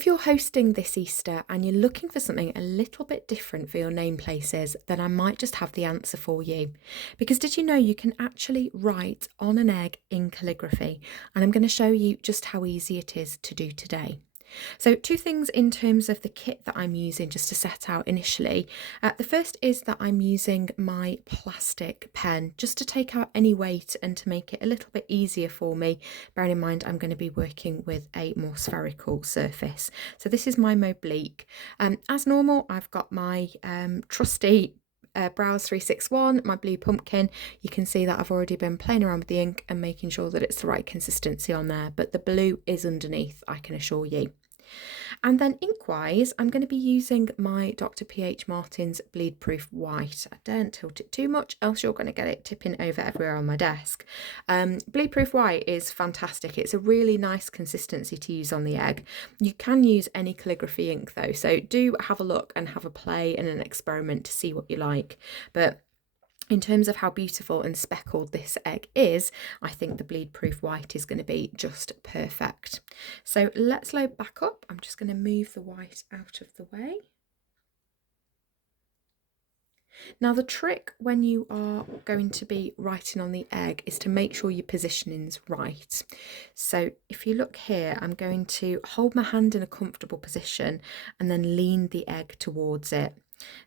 if you're hosting this Easter and you're looking for something a little bit different for your name places, then I might just have the answer for you. Because did you know you can actually write on an egg in calligraphy? And I'm going to show you just how easy it is to do today. So two things in terms of the kit that I'm using just to set out initially. The first is that I'm using my plastic pen just to take out any weight and to make it a little bit easier for me, bearing in mind I'm going to be working with a more spherical surface. So this is my Bleedproof. As normal, I've got my trusty Brause 361, my blue pumpkin. You can see that I've already been playing around with the ink and making sure that it's the right consistency on there, but the blue is underneath, I can assure you. And then ink-wise, I'm going to be using my Dr. P.H. Martin's Bleedproof White. I don't tilt it too much, else you're going to get it tipping over everywhere on my desk. Bleedproof White is fantastic. It's a really nice consistency to use on the egg. You can use any calligraphy ink though, so do have a look and have a play and an experiment to see what you like. But in terms of how beautiful and speckled this egg is, I think the Bleedproof White is going to be just perfect. So let's load back up. I'm just going to move the white out of the way. Now the trick when you are going to be writing on the egg is to make sure your positioning's right. So if you look here, I'm going to hold my hand in a comfortable position and then lean the egg towards it.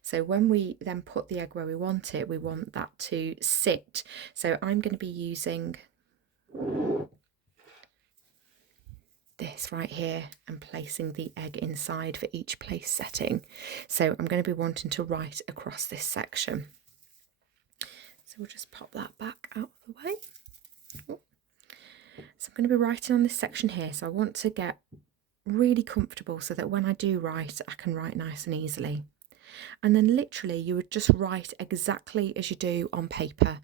So when we then put the egg where we want it, we want that to sit. So I'm going to be using this right here and placing the egg inside for each place setting. So I'm going to be wanting to write across this section. So we'll just pop that back out of the way. So I'm going to be writing on this section here. So I want to get really comfortable so that when I do write, I can write nice and easily. And then literally you would just write exactly as you do on paper.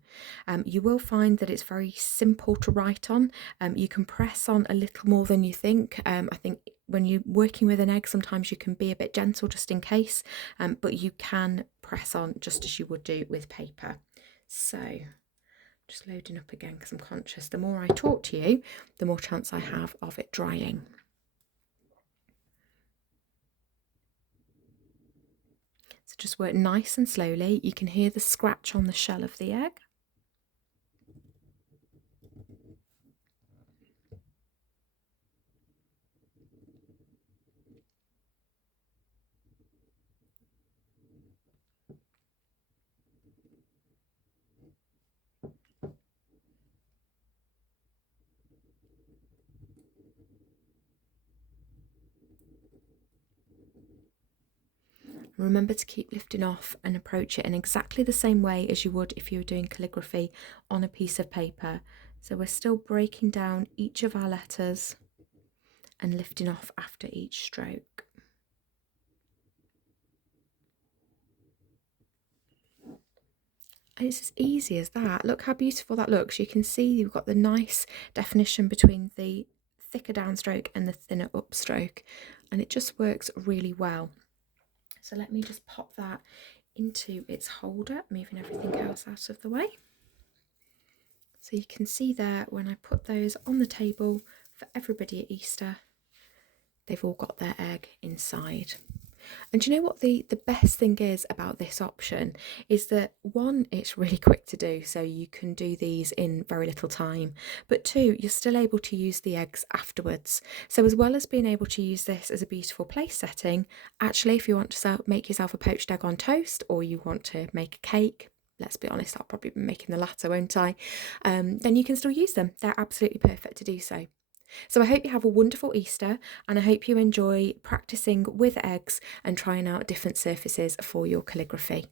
You will find that it's very simple to write on. You can press on a little more than you think. I think when you're working with an egg, sometimes you can be a bit gentle just in case, but you can press on just as you would do with paper. So just loading up again because I'm conscious the more I talk to you, the more chance I have of it drying. So just work nice and slowly. You can hear the scratch on the shell of the egg. Remember to keep lifting off and approach it in exactly the same way as you would if you were doing calligraphy on a piece of paper. So we're still breaking down each of our letters and lifting off after each stroke. And it's as easy as that. Look how beautiful that looks. You can see you've got the nice definition between the thicker downstroke and the thinner upstroke, and it just works really well. So let me just pop that into its holder, moving everything else out of the way. So you can see there when I put those on the table for everybody at Easter, they've all got their egg inside. And do you know what the best thing is about this option is that one, it's really quick to do, so you can do these in very little time, but two, you're still able to use the eggs afterwards. So as well as being able to use this as a beautiful place setting, actually if you want to make yourself a poached egg on toast, or you want to make a cake, let's be honest, I'll probably be making the latter, won't I? Then you can still use them. They're absolutely perfect to do so. So I hope you have a wonderful Easter, and I hope you enjoy practicing with eggs and trying out different surfaces for your calligraphy.